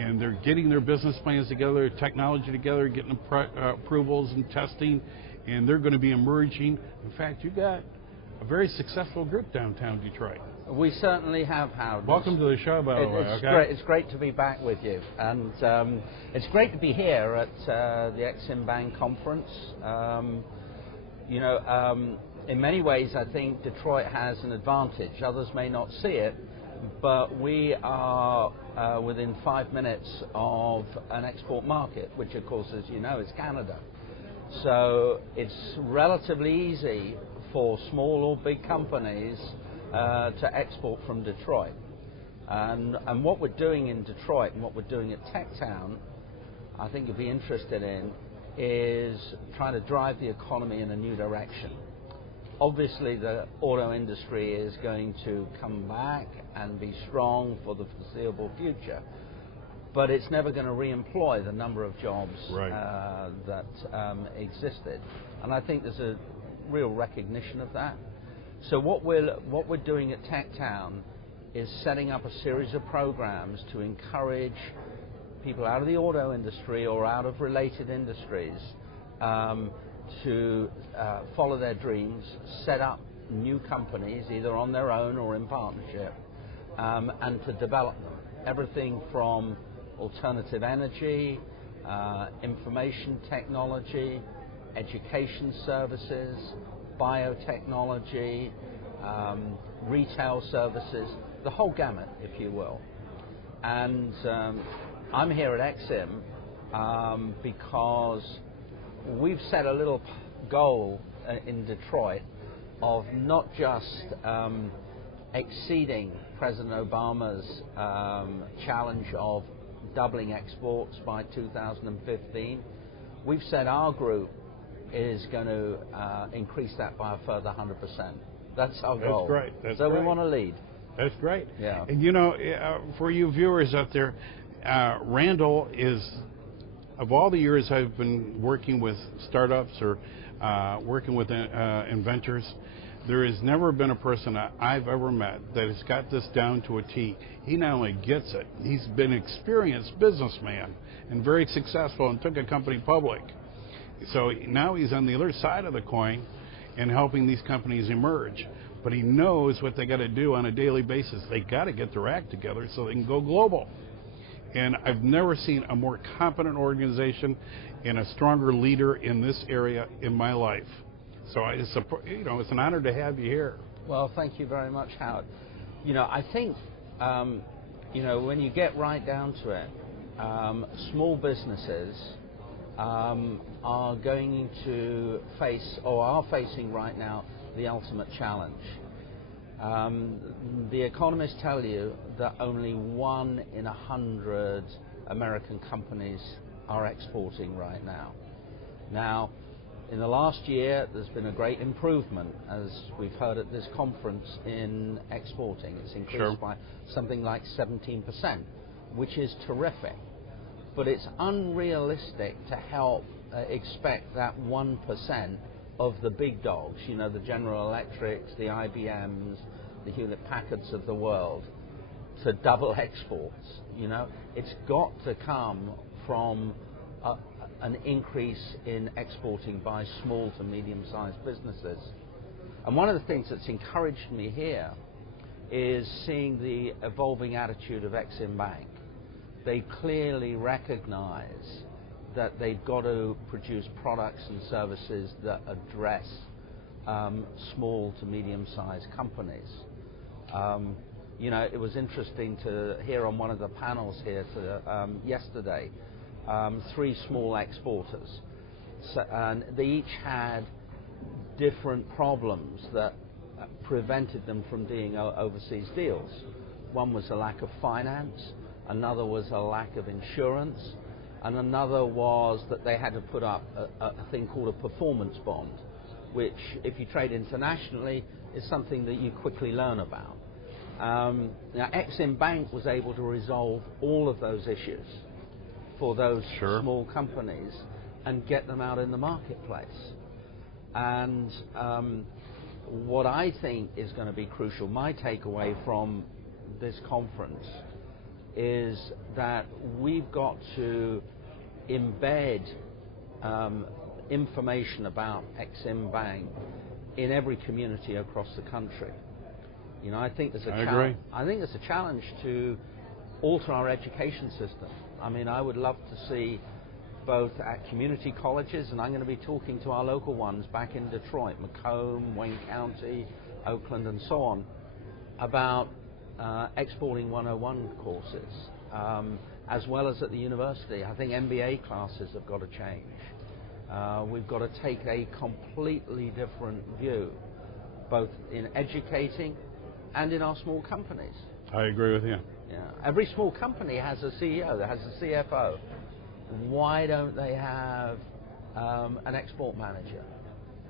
and they're getting their business plans together, technology together, getting approvals and testing, and they're going to be emerging. In fact, you got a very successful group downtown Detroit. We certainly have, Howard. Welcome to the show, by the way. Okay? It's great to be back with you, and it's great to be here at the Ex-Im Bank conference. In many ways, I think Detroit has an advantage. Others may not see it, but we are within 5 minutes of an export market, which, of course, as you know, is Canada. So it's relatively easy for small or big companies to export from Detroit. And what we're doing in Detroit and what we're doing at Tech Town, I think you'll be interested in, is trying to drive the economy in a new direction. Obviously, the auto industry is going to come back and be strong for the foreseeable future, but it's never going to re-employ the number of jobs that existed. And I think there's a real recognition of that. So what we're doing at Tech Town is setting up a series of programs to encourage people out of the auto industry or out of related industries to follow their dreams, set up new companies, either on their own or in partnership, and to develop them. Everything from alternative energy, information technology, education services, biotechnology, retail services, the whole gamut, if you will. And I'm here at Ex-Im because we've set a little goal in Detroit of not just exceeding President Obama's challenge of doubling exports by 2015. We've said our group is going to increase that by a further 100%. That's our goal. That's great. So we want to lead. That's great. Yeah. And for you viewers out there, Randall is, of all the years I've been working with startups or working with inventors, there has never been a person I've ever met that has got this down to a T. He not only gets it, he's been an experienced businessman and very successful and took a company public. So now he's on the other side of the coin and helping these companies emerge. But he knows what they got to do on a daily basis. They got to get their act together so they can go global. And I've never seen a more competent organization and a stronger leader in this area in my life. So it's an honor to have you here. Well, thank you very much, Howard. I think, when you get right down to it, small businesses are going to face, or are facing right now, the ultimate challenge. The economists tell you that only 1 in 100 American companies are exporting right now. Now, in the last year, there's been a great improvement, as we've heard at this conference, in exporting. It's increased by something like 17%, which is terrific. But it's unrealistic to expect that 1% of the big dogs, the General Electrics, the IBMs, the Hewlett-Packards of the world, to double exports. It's got to come from an increase in exporting by small to medium-sized businesses. And one of the things that's encouraged me here is seeing the evolving attitude of Ex-Im Bank. They clearly recognize that they've got to produce products and services that address small to medium-sized companies. It was interesting to hear on one of the panels here yesterday, 3 small exporters. And they each had different problems that prevented them from doing overseas deals. One was a lack of finance, another was a lack of insurance, and another was that they had to put up a thing called a performance bond, which, if you trade internationally, is something that you quickly learn about. Now, Ex-Im Bank was able to resolve all of those issues for those small companies and get them out in the marketplace. And what I think is going to be crucial, my takeaway from this conference, is that we've got to embed information about Exim Bank in every community across the country. You know, I think there's a challenge to alter our education system. I mean, I would love to see both at community colleges, and I'm going to be talking to our local ones back in Detroit, Macomb, Wayne County, Oakland, and so on, about exporting 101 courses, as well as at the university. I think MBA classes have got to change. We've got to take a completely different view, both in educating and in our small companies. I agree with you. Yeah. Every small company has a CEO, that has a CFO. Why don't they have an export manager?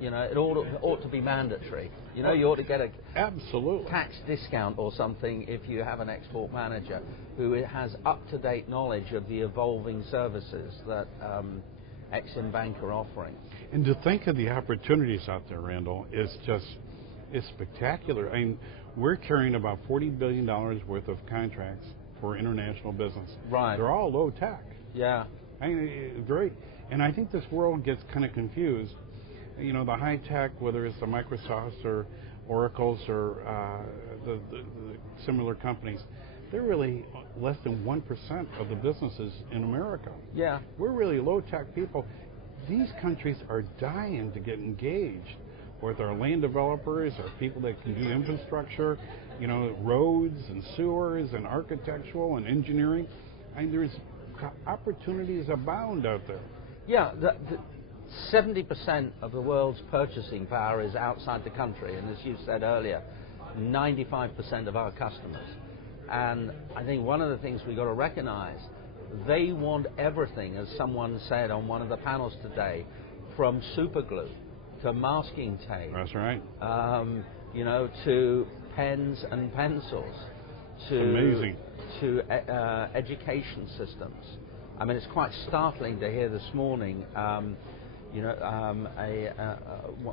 You know, it ought to be mandatory. You know, you ought to get a absolutely tax discount or something if you have an export manager who has up-to-date knowledge of the evolving services that Exim Bank are offering. And to think of the opportunities out there, Randall, is spectacular. I mean, we're carrying about $40 billion worth of contracts for international business. Right. They're all low tech. Yeah. I mean, very, and I think this world gets kind of confused. You know, the high tech, whether it's the Microsofts or Oracles or the similar companies, they're really less than 1% of the businesses in America. Yeah. We're really low tech people. These countries are dying to get engaged with our land developers, our people that can do infrastructure, you know, roads and sewers and architectural and engineering. I mean, there's opportunities abound out there. Yeah, 70% of the world's purchasing power is outside the country, and as you said earlier, 95% of our customers. And I think one of the things we've got to recognize, they want everything, as someone said on one of the panels today, from super glue to masking tape. That's right. You know, to pens and pencils, to education systems. I mean, it's quite startling to hear this morning, you know,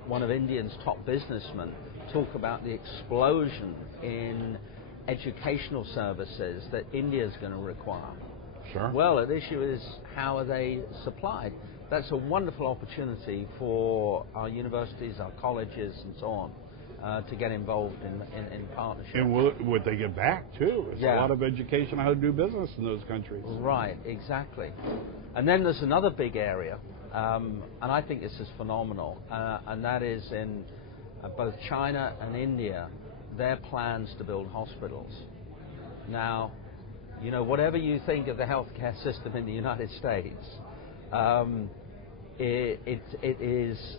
one of India's top businessmen talk about the explosion in educational services that India is going to require. Sure. Well, the issue is, how are they supplied? That's a wonderful opportunity for our universities, our colleges, and so on, to get involved in partnership. And would they get back, too? It's a lot of education on how to do business in those countries. Right, exactly. And then there's another big area, and I think this is phenomenal, and that is in both China and India, their plans to build hospitals. Now, you know, whatever you think of the healthcare system in the United States, it is,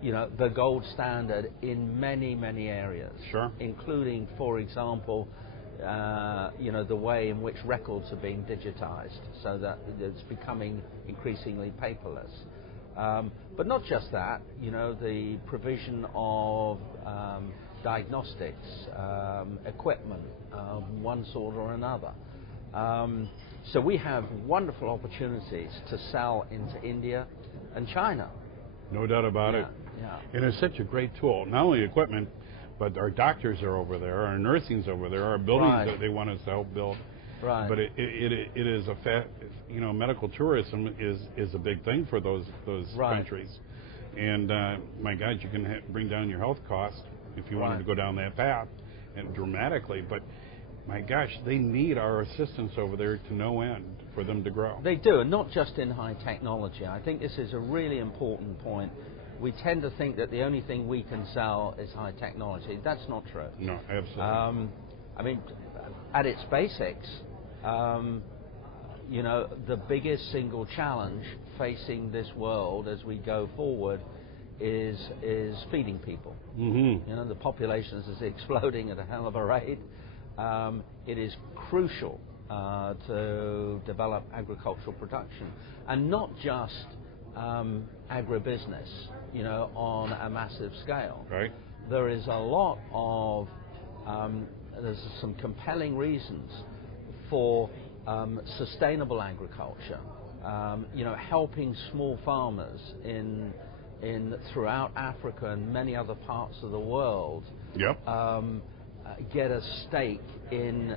you know, the gold standard in many, many areas. Sure. Including, for example, you know, the way in which records are being digitized, so that it's becoming increasingly paperless. But not just that, you know, the provision of diagnostics, equipment of one sort or another. So we have wonderful opportunities to sell into India and China. No doubt about it. Yeah. And it's such a great tool. Not only equipment, but our doctors are over there, our nursing's over there, our buildings that they want us to help build. Right. But it is a fact, you know, medical tourism is a big thing for those countries. And my God, you can bring down your health costs if you wanted to go down that path, and dramatically. But my gosh, they need our assistance over there to no end for them to grow. They do, and not just in high technology. I think this is a really important point. We tend to think that the only thing we can sell is high technology. That's not true. No, absolutely. I mean, at its basics, you know, the biggest single challenge facing this world as we go forward is feeding people. Mm-hmm. You know, the population is exploding at a hell of a rate. It is crucial to develop agricultural production, and not just agribusiness, you know, on a massive scale. Right. There is a lot of, there's some compelling reasons for sustainable agriculture, you know, helping small farmers throughout Africa and many other parts of the world. Yep. get a stake in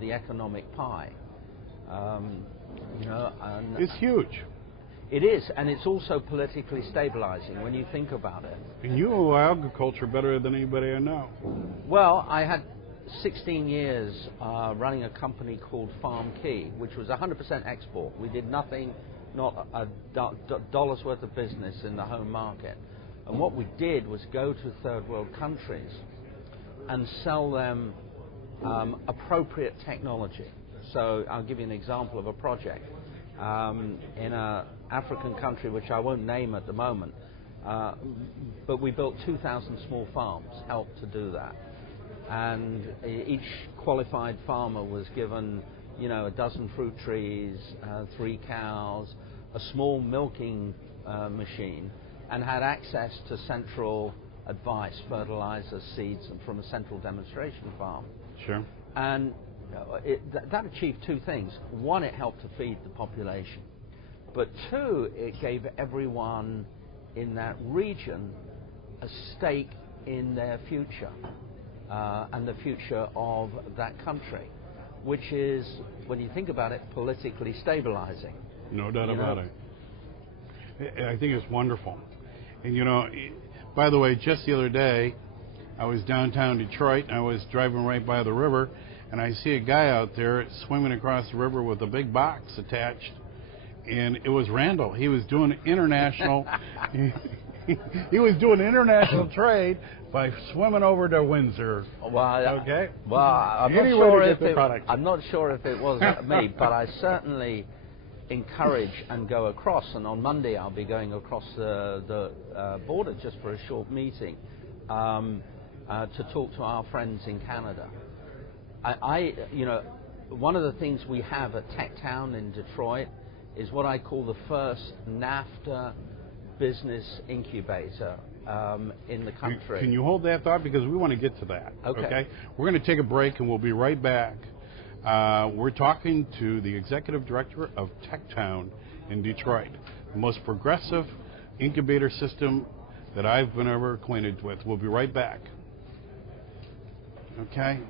the economic pie. And It's huge. it is, and it's also politically stabilizing when you think about it. And you know agriculture better than anybody I know. Well, I had 16 years running a company called Farm Key, which was 100% export. We did nothing, not a dollar's worth of business in the home market. And what we did was go to third world countries and sell them appropriate technology. So I'll give you an example of a project. In an African country, which I won't name at the moment, but we built 2,000 small farms, helped to do that. And each qualified farmer was given, a dozen fruit trees, 3 cows, a small milking machine, and had access to central advice, fertilizer, seeds, and from a central demonstration farm. Sure. And that achieved 2 things. One, it helped to feed the population. But 2, it gave everyone in that region a stake in their future and the future of that country, which is, when you think about it, politically stabilizing. No doubt about it. I think it's wonderful. And by the way, just the other day, I was downtown Detroit, and I was driving right by the river, and I see a guy out there swimming across the river with a big box attached, and it was Randall. He was doing international. He was doing international trade by swimming over to Windsor. Well, okay. Well, I'm not sure if it was me, but I certainly encourage and go across. And on Monday, I'll be going across the border just for a short meeting to talk to our friends in Canada. One of the things we have at Tech Town in Detroit is what I call the first NAFTA business incubator in the country. Can you hold that thought? Because we want to get to that. Okay? We're going to take a break, and we'll be right back. We're talking to the executive director of Tech Town in Detroit, the most progressive incubator system that I've been ever acquainted with. We'll be right back. Okay?